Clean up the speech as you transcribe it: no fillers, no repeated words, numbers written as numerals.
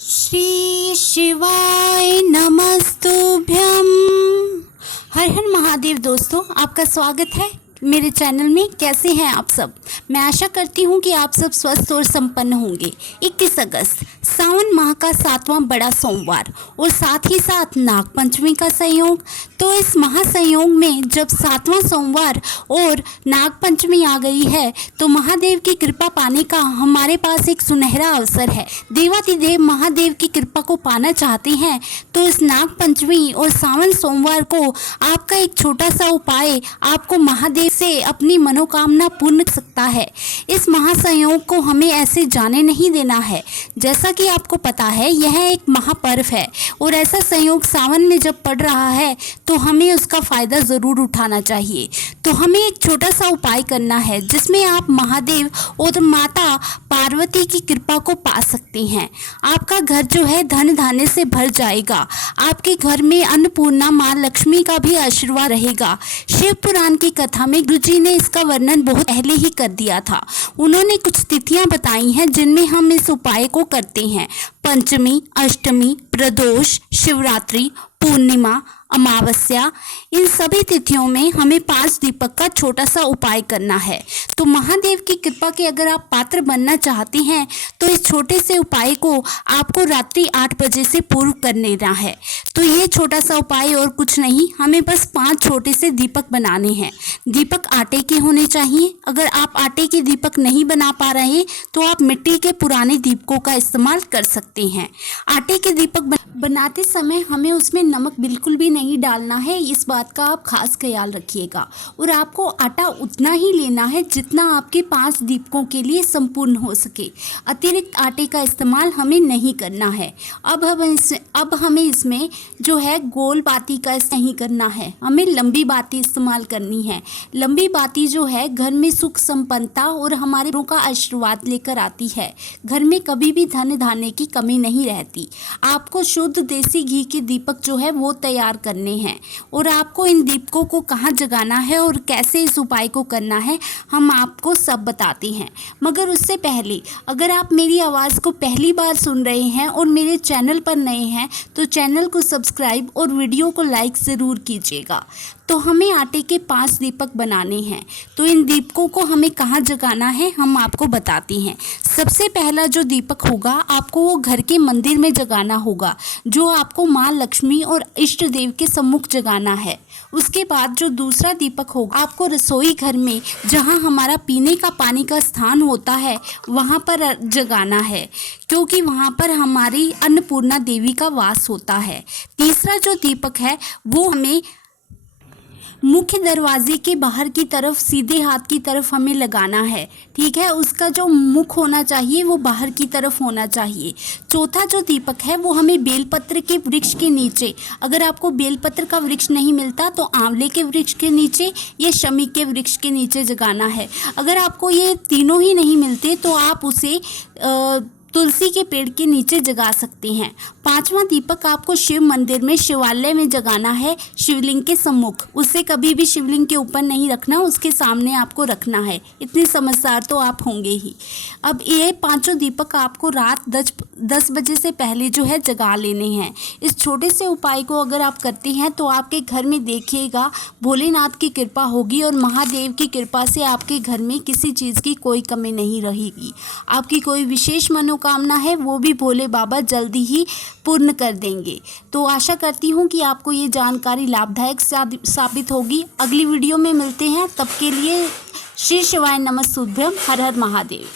श्री शिवाय नमस्तुभ्यम। हर हर महादेव। दोस्तों, आपका स्वागत है मेरे चैनल में। कैसे हैं आप सब? मैं आशा करती हूं कि आप सब स्वस्थ और संपन्न होंगे। 21 अगस्त सावन माह का 7वां बड़ा सोमवार और साथ ही साथ नाग पंचमी का संयोग। तो इस महासंयोग में जब 7वां सोमवार और नाग पंचमी आ गई है तो महादेव की कृपा पाने का हमारे पास एक सुनहरा अवसर है। देवाधिदेव महादेव की कृपा को पाना चाहते हैं तो इस नाग पंचमी और सावन सोमवार को आपका एक छोटा सा उपाय आपको महादेव से अपनी मनोकामना पूर्ण कर सकता है। इस महासंयोग को हमें ऐसे जाने नहीं देना है। जैसा कि आपको पता है, यह एक महापर्व है और ऐसा संयोग सावन में जब पड़ रहा है तो हमें उसका फ़ायदा ज़रूर उठाना चाहिए। तो हमें एक छोटा सा उपाय करना है जिसमें आप महादेव और माता पार्वती की कृपा को पा सकते हैं। आपका घर जो है धन धान्य से भर जाएगा। आपके घर में अन्नपूर्णा माँ लक्ष्मी का भी आशीर्वाद रहेगा। शिव पुराण की कथा में गुरु जी ने इसका वर्णन बहुत पहले ही कर दिया था। उन्होंने कुछ तिथियां बताई हैं जिनमें हम इस उपाय को करते हैं। पंचमी, अष्टमी, प्रदोष, शिवरात्रि, पूर्णिमा, अमावस्या, इन सभी तिथियों में हमें 5 दीपक का छोटा सा उपाय करना है। तो महादेव की कृपा के अगर आप पात्र बनना चाहते हैं तो इस छोटे से उपाय को आपको रात्रि 8 बजे से पूर्व कर लेना है। तो ये छोटा सा उपाय और कुछ नहीं, हमें बस 5 छोटे से दीपक बनाने हैं। दीपक आटे के होने चाहिए। अगर आप आटे के दीपक नहीं बना पा रहे तो आप मिट्टी के पुराने दीपकों का इस्तेमाल कर सकते हैं। आटे के दीपक बनाते समय हमें उसमें नमक बिल्कुल भी नहीं डालना है। इस बात का आप खास ख्याल रखिएगा। और आपको आटा उतना ही लेना है जितना आपके 5 दीपकों के लिए संपूर्ण हो सके। अतिरिक्त आटे का इस्तेमाल हमें नहीं करना है। अब हमें इसमें जो है गोल बाती का नहीं करना है, हमें लंबी बाती इस्तेमाल करनी है। लंबी बाती जो है घर में सुख संपन्नता और हमारे गुरुओं का आशीर्वाद लेकर आती है। घर में कभी भी धन धान्य की कमी नहीं रहती। आपको शुद्ध देसी घी के दीपक जो है वो तैयार करने हैं। और आपको इन दीपकों को कहाँ जगाना है और कैसे इस उपाय को करना है हम आपको सब बताते हैं। मगर उससे पहले अगर आप मेरी आवाज़ को पहली बार सुन रहे हैं और मेरे चैनल पर नए हैं तो चैनल को सब्सक्राइब और वीडियो को लाइक ज़रूर कीजिएगा। तो हमें आटे के 5 दीपक बनाने हैं। तो इन दीपकों को हमें कहाँ जगाना है हम आपको बताते हैं। सबसे पहला जो दीपक होगा आपको वो घर के मंदिर में जगाना होगा, जो आपको माँ लक्ष्मी और इष्ट देव के सम्मुख जगाना है। उसके बाद जो दूसरा दीपक होगा आपको रसोई घर में, जहाँ हमारा पीने का पानी का स्थान होता है, वहाँ पर जगाना है, क्योंकि वहाँ पर हमारी अन्नपूर्णा देवी का वास होता है। तीसरा जो दीपक है वो हमें मुख्य दरवाजे के बाहर की तरफ सीधे हाथ की तरफ हमें लगाना है। ठीक है, उसका जो मुख होना चाहिए वो बाहर की तरफ होना चाहिए। चौथा जो दीपक है वो हमें बेलपत्र के वृक्ष के नीचे, अगर आपको बेलपत्र का वृक्ष नहीं मिलता तो आंवले के वृक्ष के नीचे या शमी के वृक्ष के नीचे जगाना है। अगर आपको ये तीनों ही नहीं मिलते तो आप उसे तुलसी के पेड़ के नीचे जगा सकते हैं। 5वां दीपक आपको शिव मंदिर में, शिवालय में जगाना है, शिवलिंग के सम्मुख। उसे कभी भी शिवलिंग के ऊपर नहीं रखना, उसके सामने आपको रखना है। इतने समझदार तो आप होंगे ही। अब ये 5 दीपक आपको रात 10 बजे से पहले जो है जगा लेने हैं। इस छोटे से उपाय को अगर आप करते हैं तो आपके घर में देखिएगा भोलेनाथ की कृपा होगी और महादेव की कृपा से आपके घर में किसी चीज़ की कोई कमी नहीं रहेगी। आपकी कोई विशेष मनोकामना है वो भी भोले बाबा जल्दी ही पूर्ण कर देंगे। तो आशा करती हूँ कि आपको ये जानकारी लाभदायक साबित होगी। अगली वीडियो में मिलते हैं, तब के लिए श्री शिवाय नमस्तुभ्यम। हर हर महादेव।